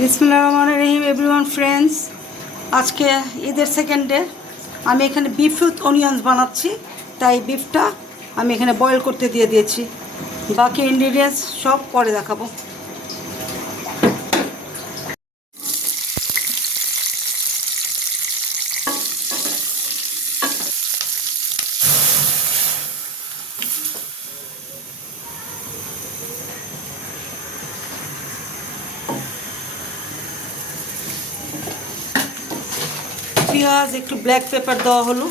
বিসমিল্লাহির রহমানির রহিম everyone friends, আজকে ঈদের সেকেন্ড ডে। আমি এখানে বিফ উইথ অনিয়ন্স বানাচ্ছি, তাই বিফটা আমি এখানে বয়েল করতে দিয়ে দিয়েছি। বাকি ইনগ্রিডিয়েন্টস সব পরে দেখাবো। পেঁয়াজ, একটু ব্ল্যাক পেপার দেওয়া হলো,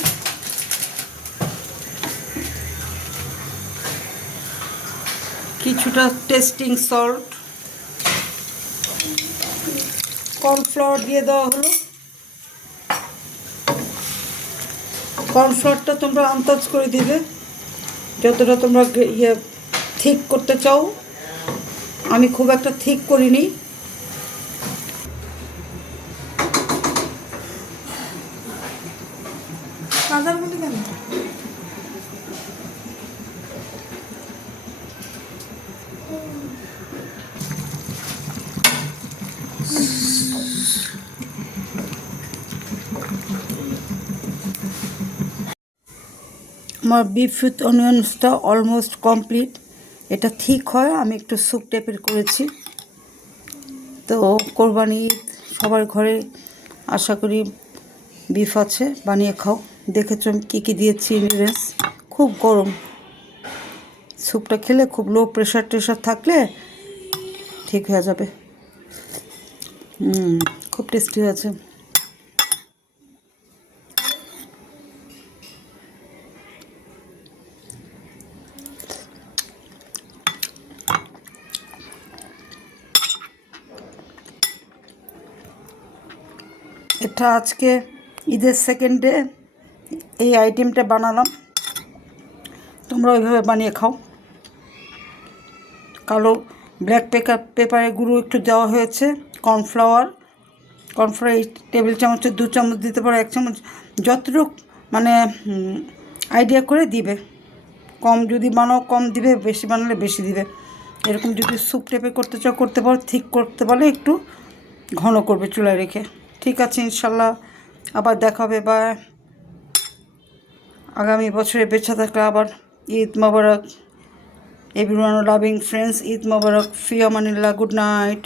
কিছুটা টেস্টিং সল্ট, কর্নফ্লাওয়ার দিয়ে দেওয়া হলো। কর্নফ্লাওয়ারটা তোমরা আন্দাজ করে দিবে যতটা তোমরা থিক করতে চাও। আমি খুব একটা থিক করিনি। আমার বিফ উইথ অনিয়ন্সটা অলমোস্ট কমপ্লিট। এটা ঠিক হয়, আমি একটু স্যুপ টাইপের করেছি। তো কোরবানি ঈদ, সবার ঘরে আশা করি বিফ আছে, বানিয়ে খাও। দেখেছ আমি কী কী দিয়েছি ইনগ্রিডিয়েন্টস। খুব গরম, স্যুপটা খেলে খুব লো প্রেশার থাকলে ঠিক হয়ে যাবে। খুব টেস্টি হয়েছে। এটা আজকে ঈদের সেকেন্ড ডে, এই আইটেমটা বানালাম। তোমরা ওইভাবে বানিয়ে খাও। কালো ব্ল্যাক পেপারের গুঁড়ো একটু দেওয়া হয়েছে, কর্নফ্লাওয়ার এই টেবিল চামচের 2 চামচ দিতে পারো, 1 চামচ, যতটুকু মানে আইডিয়া করে দিবে। কম যদি বানাও কম দিবে, বেশি বানালে বেশি দিবে। এরকম যদি স্যুপ টাইপের করতে চাও করতে পারো, ঠিক করতে পারলে একটু ঘন করবে চুলায় রেখে। ঠিক আছে, ইনশাল্লাহ আবার দেখা হবে। বা আগামী বছরে বেঁচে থাকলে আবার। ঈদ মোবারক এভরিওয়ান, লাভিং ফ্রেন্ডস, ঈদ মোবারক, ফি আমানিল্লাহ, গুড নাইট।